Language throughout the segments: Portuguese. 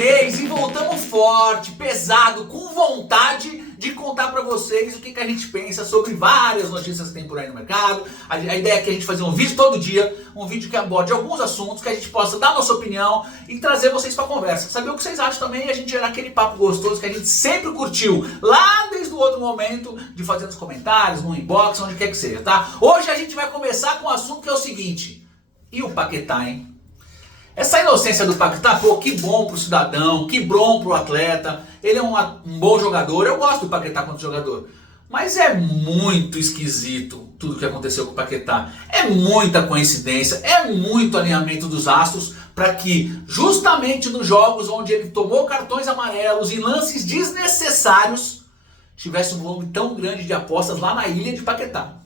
vez e voltamos forte, pesado, com vontade de contar pra vocês o que a gente pensa sobre várias notícias que tem por aí no mercado. A ideia é que a gente fazer um vídeo todo dia, um vídeo que aborde alguns assuntos, que a gente possa dar nossa opinião e trazer vocês pra conversa. Saber o que vocês acham também e a gente gerar aquele papo gostoso que a gente sempre curtiu, lá desde o outro momento, de fazer nos comentários, no inbox, onde quer que seja, tá? Hoje a gente vai começar com um assunto que é o seguinte: e o Paquetá, hein? Essa inocência do Paquetá, pô, que bom pro cidadão, que bom pro atleta. Ele é um bom jogador, eu gosto do Paquetá quanto jogador. Mas é muito esquisito tudo que aconteceu com o Paquetá. É muita coincidência, é muito alinhamento dos astros para que justamente nos jogos onde ele tomou cartões amarelos em lances desnecessários, tivesse um volume tão grande de apostas lá na ilha de Paquetá.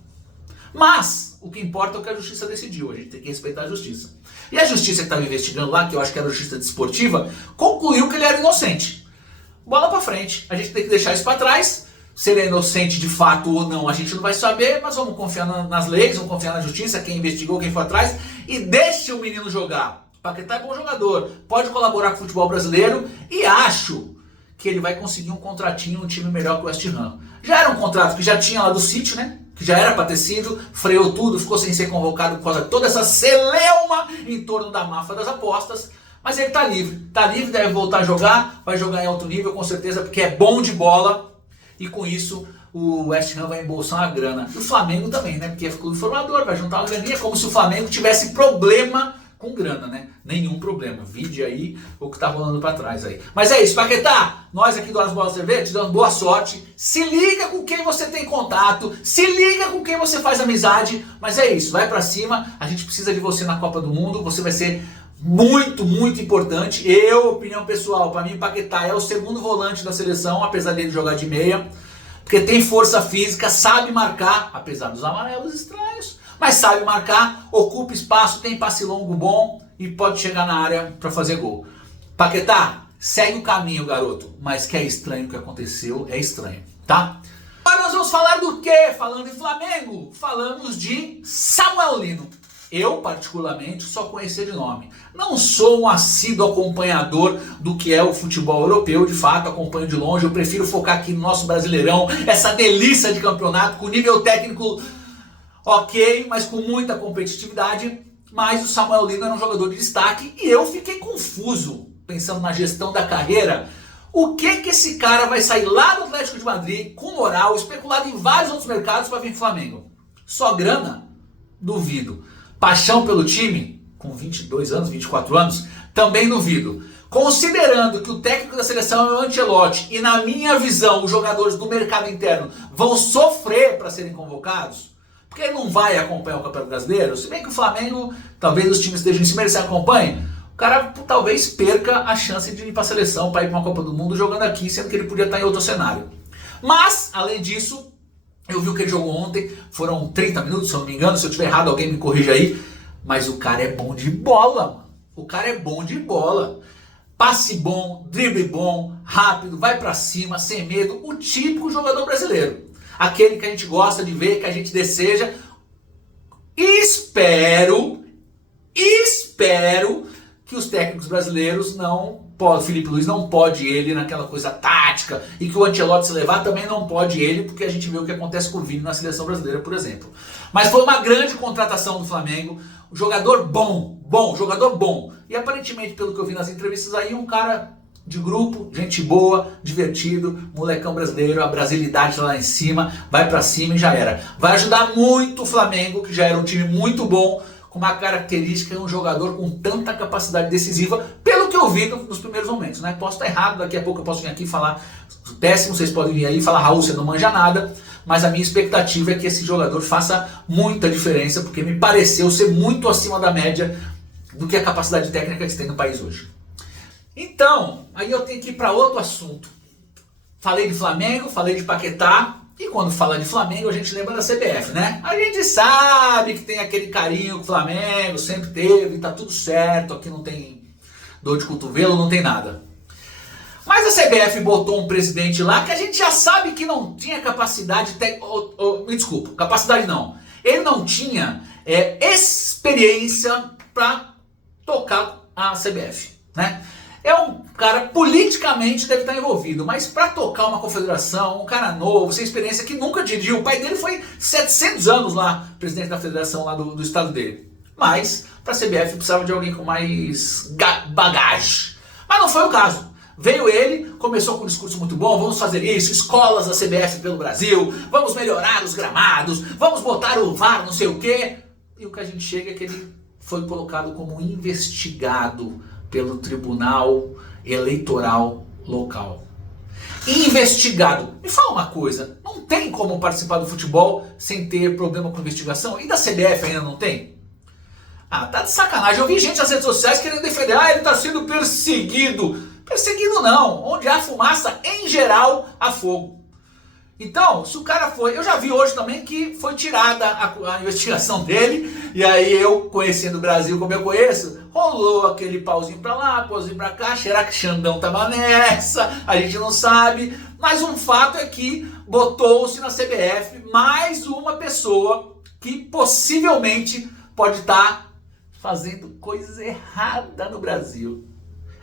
Mas o que importa é o que a justiça decidiu, a gente tem que respeitar a justiça. E a justiça que estava investigando lá, que eu acho que era a justiça desportiva, concluiu que ele era inocente. Bola pra frente, a gente tem que deixar isso pra trás. Se ele é inocente de fato ou não, a gente não vai saber, mas vamos confiar nas leis, vamos confiar na justiça, quem investigou, quem foi atrás, e deixe o menino jogar. Paquetá é bom jogador, pode colaborar com o futebol brasileiro e acho que ele vai conseguir um contratinho, um time melhor que o West Ham. Já era um contrato que já tinha lá do City, né? Que já era para ter sido, freou tudo, ficou sem ser convocado por causa de toda essa celeuma em torno da máfia das apostas. Mas ele tá livre, deve voltar a jogar, vai jogar em alto nível com certeza, porque é bom de bola. E com isso o West Ham vai embolsar uma grana. E o Flamengo também, né? Porque é clube formador, vai juntar uma graninha, como se o Flamengo tivesse problema com grana, né? Nenhum problema. Vide aí o que tá rolando pra trás aí. Mas é isso, Paquetá, nós aqui do As Bolas TV te damos boa sorte. Se liga com quem você tem contato, se liga com quem você faz amizade. Mas é isso, vai pra cima. A gente precisa de você na Copa do Mundo. Você vai ser muito, muito importante. Opinião pessoal, pra mim o Paquetá é o segundo volante da seleção, apesar dele jogar de meia. Porque tem força física, sabe marcar, apesar dos amarelos estranhos. Mas sabe marcar, ocupa espaço, tem passe longo bom e pode chegar na área para fazer gol. Paquetá, segue o caminho, garoto. Mas que é estranho o que aconteceu, é estranho, tá? Agora nós vamos falar do quê? Falando em Flamengo, falamos de Samuel Lino. Eu, particularmente, só conhecia de nome. Não sou um assíduo acompanhador do que é o futebol europeu, de fato, acompanho de longe. Eu prefiro focar aqui no nosso Brasileirão, essa delícia de campeonato, com nível técnico ok, mas com muita competitividade. Mas o Samuel Lino era um jogador de destaque e eu fiquei confuso, pensando na gestão da carreira. O que esse cara vai sair lá do Atlético de Madrid, com moral, especulado em vários outros mercados para vir pro Flamengo? Só grana? Duvido. Paixão pelo time? Com 22 anos, 24 anos? Também duvido. Considerando que o técnico da seleção é o Ancelotti e, na minha visão, os jogadores do mercado interno vão sofrer para serem convocados, porque ele não vai acompanhar o Campeonato Brasileiro, se bem que o Flamengo, talvez os times estejam em cima, ele se acompanhe, o cara talvez perca a chance de ir para a seleção, para ir para uma Copa do Mundo jogando aqui, sendo que ele podia estar em outro cenário. Mas, além disso, eu vi o que ele jogou ontem, foram 30 minutos, se eu não me engano, se eu estiver errado alguém me corrija aí, mas o cara é bom de bola, mano. O cara é bom de bola. Passe bom, drible bom, rápido, vai pra cima, sem medo, o típico jogador brasileiro. Aquele que a gente gosta de ver, que a gente deseja. Espero que os técnicos brasileiros Felipe Luiz não pode ele naquela coisa tática, e que o Ancelotti se levar também não pode ele, porque a gente vê o que acontece com o Vini na seleção brasileira, por exemplo. Mas foi uma grande contratação do Flamengo, um jogador jogador bom. E aparentemente, pelo que eu vi nas entrevistas aí, um cara de grupo, gente boa, divertido, molecão brasileiro, a brasilidade lá em cima, vai pra cima e já era. Vai ajudar muito o Flamengo, que já era um time muito bom, com uma característica de um jogador com tanta capacidade decisiva, pelo que eu vi nos primeiros momentos, né? Posso estar errado, daqui a pouco eu posso vir aqui falar péssimo, vocês podem vir aí e falar, Raul, você não manja nada, mas a minha expectativa é que esse jogador faça muita diferença, porque me pareceu ser muito acima da média do que a capacidade técnica que se tem no país hoje. Então, aí eu tenho que ir para outro assunto. Falei de Flamengo, falei de Paquetá, e quando fala de Flamengo a gente lembra da CBF, né? A gente sabe que tem aquele carinho com o Flamengo, sempre teve, tá tudo certo, aqui não tem dor de cotovelo, não tem nada. Mas a CBF botou um presidente lá que a gente já sabe que não tinha capacidade, me desculpa, capacidade não. Ele não tinha experiência para tocar a CBF, né? É um cara politicamente deve estar envolvido, mas para tocar uma confederação, um cara novo, sem experiência, que nunca dirigiu. O pai dele foi 700 anos lá, presidente da federação lá do estado dele. Mas para a CBF precisava de alguém com mais bagagem. Mas não foi o caso. Veio ele, começou com um discurso muito bom, vamos fazer isso, escolas da CBF pelo Brasil, vamos melhorar os gramados, vamos botar o VAR, não sei o quê. E o que a gente chega é que ele foi colocado como investigado pelo Tribunal Eleitoral Local. Investigado. Me fala uma coisa, não tem como participar do futebol sem ter problema com investigação? E da CBF ainda não tem? Ah, tá de sacanagem. Eu vi gente nas redes sociais querendo defender, ele tá sendo perseguido. Perseguido não, onde há fumaça, em geral, há fogo. Então, se o cara foi... Eu já vi hoje também que foi tirada a investigação dele, e aí eu, conhecendo o Brasil como eu conheço, rolou aquele pauzinho pra lá, pauzinho pra cá, será que Xandão tava nessa? A gente não sabe, mas um fato é que botou-se na CBF mais uma pessoa que possivelmente pode estar fazendo coisa errada no Brasil.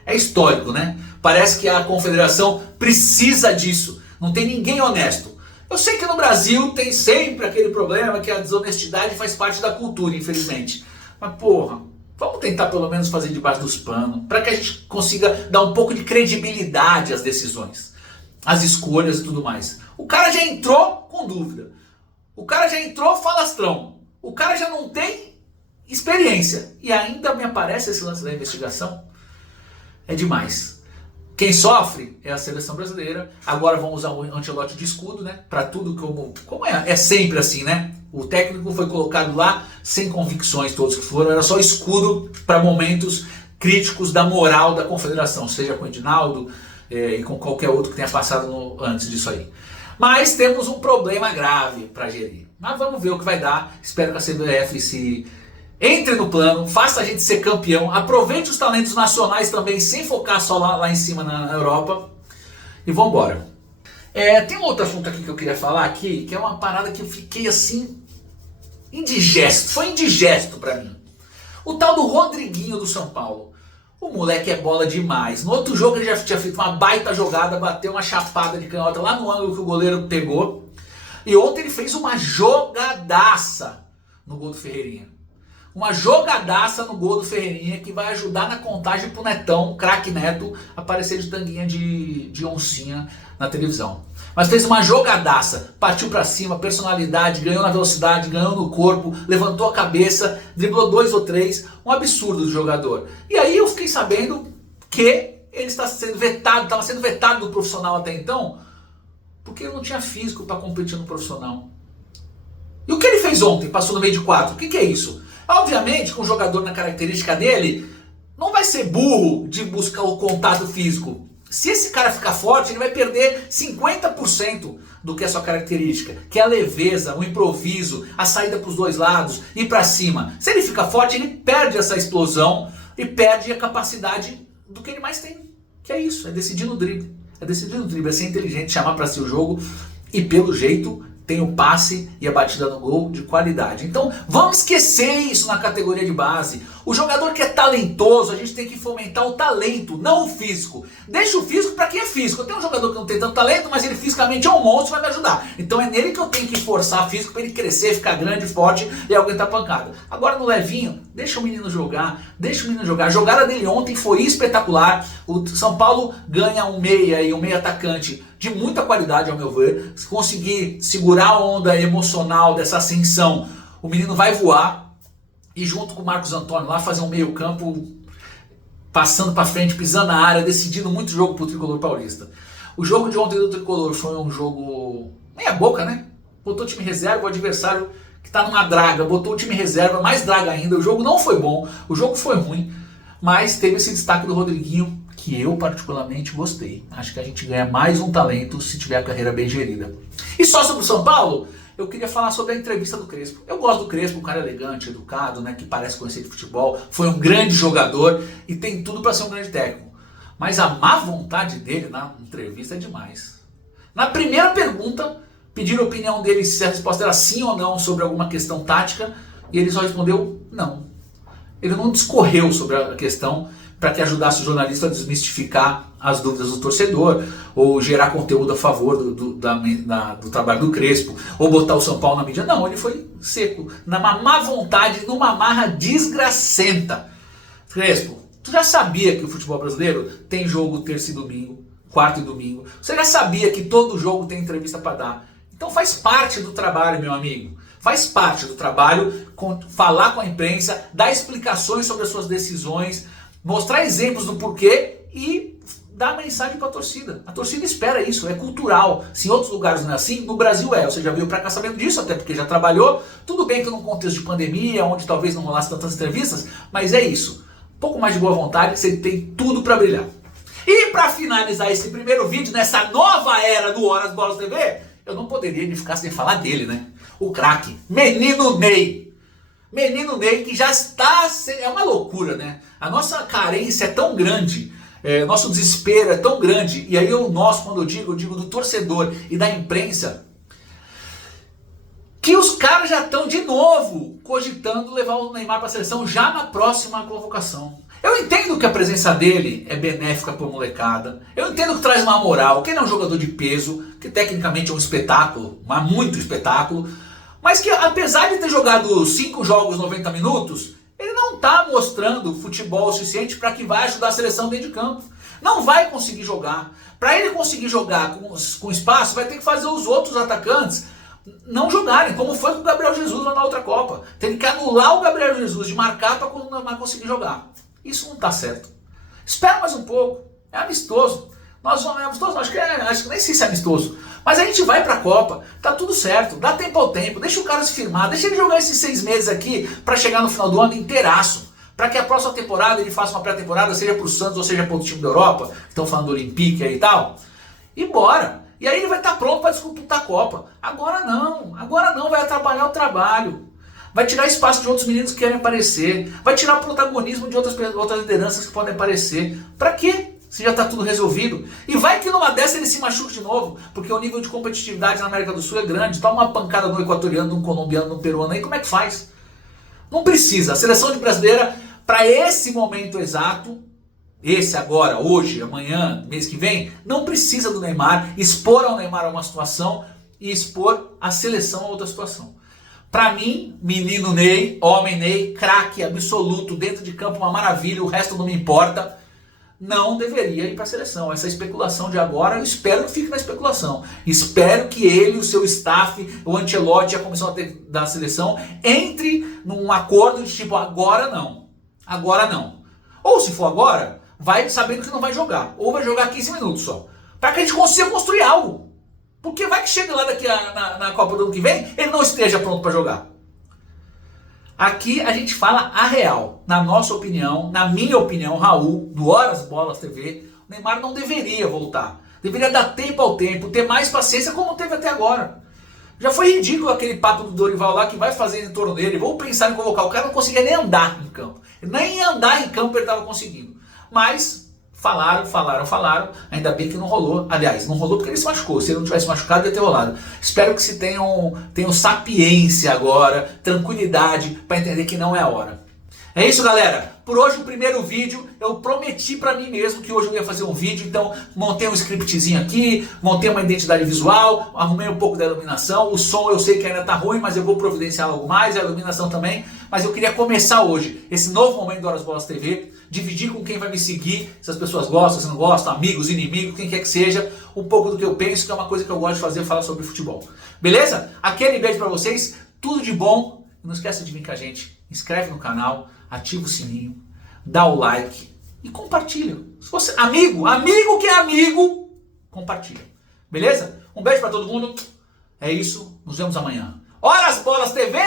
É histórico, né? Parece que a confederação precisa disso. Não tem ninguém honesto. Eu sei que no Brasil tem sempre aquele problema que a desonestidade faz parte da cultura, infelizmente. Mas porra, vamos tentar pelo menos fazer debaixo dos panos, para que a gente consiga dar um pouco de credibilidade às decisões, às escolhas e tudo mais. O cara já entrou com dúvida. O cara já entrou falastrão. O cara já não tem experiência. E ainda me aparece esse lance da investigação. É demais. Quem sofre é a seleção brasileira. Agora vão usar o Ancelotti de escudo, né? Para tudo como é sempre assim, né? O técnico foi colocado lá sem convicções, todos que foram, era só escudo para momentos críticos da moral da confederação, seja com o Edinaldo e com qualquer outro que tenha passado antes disso aí. Mas temos um problema grave para gerir. Mas vamos ver o que vai dar. Espero que a CBF entre no plano, faça a gente ser campeão, aproveite os talentos nacionais também, sem focar só lá em cima na Europa, e vamos embora. Tem um outro assunto aqui que eu queria falar aqui, que é uma parada que eu fiquei assim, indigesto, foi indigesto pra mim. O tal do Rodriguinho do São Paulo. O moleque é bola demais. No outro jogo ele já tinha feito uma baita jogada, bateu uma chapada de canhota lá no ângulo que o goleiro pegou. E ontem ele fez uma jogadaça no gol do Ferreirinha. Uma jogadaça no gol do Ferreirinha que vai ajudar na contagem pro Netão, craque Neto, aparecer de tanguinha de oncinha na televisão. Mas fez uma jogadaça, partiu pra cima, personalidade, ganhou na velocidade, ganhou no corpo, levantou a cabeça, driblou 2 ou 3, um absurdo do jogador. E aí eu fiquei sabendo que ele está sendo vetado, estava sendo vetado do profissional até então, porque ele não tinha físico para competir no profissional. E o que ele fez ontem? Passou no meio de 4. O que é isso? Obviamente, com um jogador na característica dele, não vai ser burro de buscar o contato físico. Se esse cara ficar forte, ele vai perder 50% do que é sua característica, que é a leveza, o improviso, a saída para os dois lados, ir para cima. Se ele fica forte, ele perde essa explosão e perde a capacidade do que ele mais tem, que é isso, é decidir no drible. É decidir no drible, é ser inteligente, chamar para si o jogo e pelo jeito tem o passe e a batida no gol de qualidade. Então vamos esquecer isso na categoria de base. O jogador que é talentoso, a gente tem que fomentar o talento, não o físico. Deixa o físico para quem é físico. Eu tenho um jogador que não tem tanto talento, mas ele fisicamente é um monstro, vai me ajudar. Então é nele que eu tenho que forçar físico para ele crescer, ficar grande, forte e aguentar pancada. Agora no levinho, deixa o menino jogar, deixa o menino jogar. A jogada dele ontem foi espetacular. O São Paulo ganha um meia e um meia atacante de muita qualidade, ao meu ver. Se conseguir segurar a onda emocional dessa ascensão, o menino vai voar. E junto com o Marcos Antônio lá fazer um meio campo, passando para frente, pisando na área, decidindo muito jogo pro Tricolor Paulista. O jogo de ontem do Tricolor foi um jogo meia boca, né? Botou o time reserva, o adversário que tá numa draga, botou o time reserva, mais draga ainda. O jogo não foi bom, o jogo foi ruim, mas teve esse destaque do Rodriguinho, que eu particularmente gostei. Acho que a gente ganha mais um talento se tiver a carreira bem gerida. E só sobre o São Paulo, eu queria falar sobre a entrevista do Crespo. Eu gosto do Crespo, um cara elegante, educado, né, que parece conhecer de futebol, foi um grande jogador e tem tudo para ser um grande técnico. Mas a má vontade dele na entrevista é demais. Na primeira pergunta, pediram a opinião dele se a resposta era sim ou não sobre alguma questão tática e ele só respondeu não. Ele não discorreu sobre a questão para que ajudasse o jornalista a desmistificar as dúvidas do torcedor, ou gerar conteúdo a favor do trabalho do Crespo, ou botar o São Paulo na mídia. Não, ele foi seco, na má vontade, numa marra desgracenta. Crespo, tu já sabia que o futebol brasileiro tem jogo terça e domingo, quarta e domingo. Você já sabia que todo jogo tem entrevista para dar. Então faz parte do trabalho, meu amigo. Faz parte do trabalho falar com a imprensa, dar explicações sobre as suas decisões, mostrar exemplos do porquê e dar mensagem para a torcida. A torcida espera isso, é cultural. Se em outros lugares não é assim, no Brasil é. Você já veio para cá sabendo disso, até porque já trabalhou. Tudo bem que num contexto de pandemia, onde talvez não rolasse tantas entrevistas, mas é isso. Um pouco mais de boa vontade, você tem tudo para brilhar. E para finalizar esse primeiro vídeo, nessa nova era do Horas Bolas TV, eu não poderia ficar sem falar dele, né? O craque, Menino Ney. Menino Ney que já está... É uma loucura, né? A nossa carência é tão grande, nosso desespero é tão grande, e aí quando eu digo do torcedor e da imprensa, que os caras já estão de novo cogitando levar o Neymar para a seleção já na próxima convocação. Eu entendo que a presença dele é benéfica para a molecada, eu entendo que traz uma moral, que ele é um jogador de peso, que tecnicamente é um espetáculo, mas muito espetáculo, mas que apesar de ter jogado 5 jogos 90 minutos, ele não está mostrando futebol suficiente para que vai ajudar a seleção dentro de campo. Não vai conseguir jogar. Para ele conseguir jogar com espaço, vai ter que fazer os outros atacantes não jogarem, como foi com o Gabriel Jesus lá na outra Copa. Tem que anular o Gabriel Jesus de marcar para conseguir jogar. Isso não está certo. Espera mais um pouco. É amistoso. Nós vamos, amistoso? Acho que nem sei se é amistoso. Mas a gente vai pra Copa, tá tudo certo, dá tempo ao tempo, deixa o cara se firmar, deixa ele jogar esses 6 meses aqui pra chegar no final do ano inteiraço. Pra que a próxima temporada ele faça uma pré-temporada, seja pro Santos ou seja pro outro time da Europa, que estão falando do Olympique aí e tal. E bora. E aí ele vai estar pronto para disputar a Copa. Agora não, vai atrapalhar o trabalho. Vai tirar espaço de outros meninos que querem aparecer. Vai tirar o protagonismo de outras lideranças que podem aparecer. Pra quê? Se já está tudo resolvido. E vai que numa dessa ele se machuca de novo, porque o nível de competitividade na América do Sul é grande. Toma uma pancada no equatoriano, no colombiano, no peruano aí, como é que faz? Não precisa. A seleção de brasileira, para esse momento exato, esse agora, hoje, amanhã, mês que vem, não precisa do Neymar, expor ao Neymar a uma situação e expor a seleção a outra situação. Para mim, menino Ney, homem Ney, craque absoluto, dentro de campo uma maravilha, o resto não me importa. Não deveria ir para a seleção. Essa especulação de agora, eu espero que fique na especulação. Espero que ele, o seu staff, o Ancelotti e a comissão da seleção entre num acordo de tipo, agora não. Agora não. Ou se for agora, vai sabendo que não vai jogar. Ou vai jogar 15 minutos só. Para que a gente consiga construir algo. Porque vai que chega lá daqui na Copa do ano que vem, ele não esteja pronto para jogar. Aqui a gente fala a real. Na nossa opinião, na minha opinião, Raul, do Horas Bolas TV, o Neymar não deveria voltar. Deveria dar tempo ao tempo, ter mais paciência como teve até agora. Já foi ridículo aquele papo do Dorival lá que vai fazer em torno dele. Vou pensar em convocar. O cara não conseguia nem andar em campo. Nem andar em campo ele estava conseguindo. Mas falaram. Ainda bem que não rolou. Aliás, não rolou porque ele se machucou. Se ele não tivesse machucado, ia ter rolado. Espero que se tenham sapiência agora, tranquilidade, para entender que não é a hora. É isso, galera. Por hoje o primeiro vídeo, eu prometi pra mim mesmo que hoje eu ia fazer um vídeo, então montei um scriptzinho aqui, montei uma identidade visual, arrumei um pouco da iluminação, o som eu sei que ainda tá ruim, mas eu vou providenciar algo mais, a iluminação também, mas eu queria começar hoje, esse novo momento do Horas Bolas TV, dividir com quem vai me seguir, se as pessoas gostam, se não gostam, amigos, inimigos, quem quer que seja, um pouco do que eu penso, que é uma coisa que eu gosto de fazer, falar sobre futebol. Beleza? Aquele beijo pra vocês, tudo de bom, não esqueça de vir com a gente, inscreve no canal, ativa o sininho, dá o like e compartilha. Se você amigo que é amigo, compartilha. Beleza? Um beijo pra todo mundo. É isso, nos vemos amanhã. Horas Bolas TV!